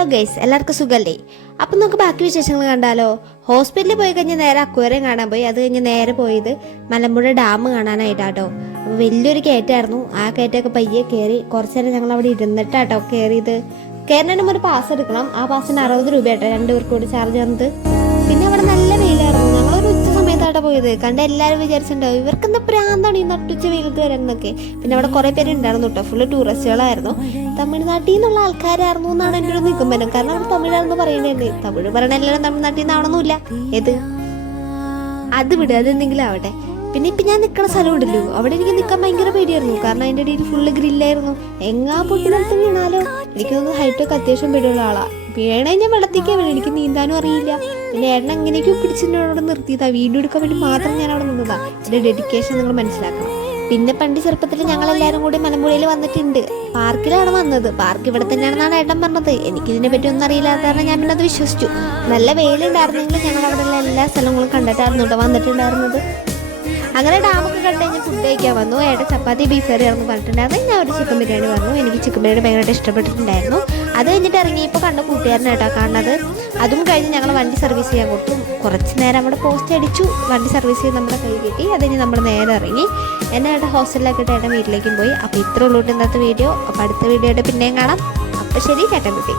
Hello guys, എല്ലാവർക്കും സുഖല്ലേ? അപ്പം നമുക്ക് ബാക്കി വിശേഷങ്ങൾ കണ്ടാലോ. ഹോസ്പിറ്റലിൽ പോയി കഴിഞ്ഞ് നേരെ അക്വേറിയം കാണാൻ പോയി. അത് കഴിഞ്ഞ് നേരെ പോയത് മലമ്പുഴ ഡാം കാണാനായിട്ടാട്ടോ. അപ്പോൾ വലിയൊരു കയറ്റമായിരുന്നു. ആ കയറ്റമൊക്കെ പയ്യെ കയറി കുറച്ച് നേരം ഞങ്ങൾ അവിടെ ഇരുന്നിട്ടാട്ടോ കയറിയത്. കയറിനും ഒരു പാസ് എടുക്കണം. ആ പാസിന് 60 രൂപയാട്ടോ 2 പേർക്ക് കൂടി ചാർജ് വന്നത്. പിന്നെ അവിടെ നല്ല വെയിലായിരുന്നു. ഞങ്ങളൊരു ഉച്ച സമയത്താട്ടോ പോയത്. കണ്ട് എല്ലാവരും വിചാരിച്ചിട്ടുണ്ടാവും ഇവർക്കെന്താ പ്രാന്താണ് ഈ നട്ടുച്ച വെയിലത്ത് വരുന്നൊക്കെ. പിന്നെ അവിടെ കുറേ പേര് ഉണ്ടായിരുന്നു കേട്ടോ. ഫുള്ള് ടൂറിസ്റ്റുകളായിരുന്നു. തമിഴ്നാട്ടിൽ നിന്നുള്ള ആൾക്കാരായിരുന്നു എന്നാണ് എൻ്റെ ഒരു നിഗമനം. കാരണം അവിടെ തമിഴാണെന്ന് പറയണേ. തമിഴ് പറയണ എല്ലാവരും തമിഴ്നാട്ടിൽ നിന്നാവണമെന്നില്ല. ഏത് അത് വിടുക, അതെന്തെങ്കിലും ആവട്ടെ. പിന്നെ ഇപ്പം ഞാൻ നിൽക്കുന്ന സ്ഥലം ഉണ്ടല്ലോ, അവിടെ എനിക്ക് നിൽക്കാൻ ഭയങ്കര പേടിയായിരുന്നു. കാരണം അതിൻ്റെ ഇടയിൽ ഫുള്ള് ഗ്രില്ലായിരുന്നു. എങ്ങാ പൊട്ടി നിലത്ത് വീണാലോ. എനിക്ക് തോന്നുന്നു ഹൈറ്റൊക്കെ അത്യാവശ്യം പേടിയുള്ള ആളാണ്. വീണേ ഞാൻ വെള്ളത്തേക്കാണ് വീണ്. എനിക്ക് നീന്താനും അറിയില്ല. പിന്നെ ഏട്ടൻ എങ്ങനെയൊക്കെ പിടിച്ചിട്ട് നിർത്തിയതാണ്. വീഡിയോ എടുക്കാൻ വേണ്ടി മാത്രം ഞാൻ അവിടെ നിന്നതാണ്. എൻ്റെ ഡെഡിക്കേഷൻ നിങ്ങൾ മനസ്സിലാക്കണം. പിന്നെ പണ്ട് ചെറുപ്പത്തിൽ ഞങ്ങളെല്ലാവരും കൂടി മലമ്പുഴയിൽ വന്നിട്ടുണ്ട്. പാർക്കിലാണ് വന്നത്. പാർക്ക് ഇവിടെ തന്നെയാണെന്നാണ് ഏട്ടൻ പറഞ്ഞത്. എനിക്കിതിനെ പറ്റി ഒന്നും അറിയില്ലാത്ത കാരണം ഞാൻ പിന്നെ അത് വിശ്വസിച്ചു. നല്ല വെയിലുണ്ടായിരുന്നെങ്കിൽ ഞങ്ങൾ അവിടെ എല്ലാ സ്ഥലങ്ങളും കണ്ടിട്ടായിരുന്നു കേട്ടോ വന്നിട്ടുണ്ടായിരുന്നത്. അങ്ങനെ ഡാമൊക്കെ കണ്ടു കഴിഞ്ഞ് ഫുഡ് കഴിക്കാൻ വന്നു. ഏട്ടൻ ചപ്പാത്തി ബീഫ് കറി ആയിരുന്നു പറഞ്ഞിട്ടുണ്ടായിരുന്നു. ഞാൻ ഒരു ചിക്കൻ ബിരിയാണി പറഞ്ഞു. എനിക്ക് ചിക്കൻ ബിരിയാണി ഭയങ്കരമായിട്ട് ഇഷ്ടപ്പെട്ടിട്ടുണ്ടായിരുന്നു. അത് കഴിഞ്ഞിട്ട് ഇറങ്ങിയപ്പോൾ കണ്ട കൂട്ടുകാരനായിട്ടോ കാണുന്നത്. അതും കഴിഞ്ഞ് ഞങ്ങൾ വണ്ടി സർവീസ് ചെയ്യാൻ കൊടുത്തു. കുറച്ച് നേരം അവിടെ പോസ്റ്റ് അടിച്ചു. വണ്ടി സർവീസ് ചെയ്ത് നമ്മുടെ കൈ കിട്ടി. അത് കഴിഞ്ഞ് നമ്മൾ നേരെ ഇറങ്ങി. എന്നെ ഏട്ടൻ ഹോസ്റ്റലിലാക്കിയിട്ട് ഏട്ടൻ വീട്ടിലേക്കും പോയി. അപ്പോൾ ഇത്ര ഉള്ളൂട്ട് ഇന്നത്തെ വീഡിയോ. അപ്പോൾ അടുത്ത വീഡിയോ ആയിട്ട് പിന്നെയും കാണാം. അപ്പോൾ ശരി, ചേട്ടൻ കുട്ടി.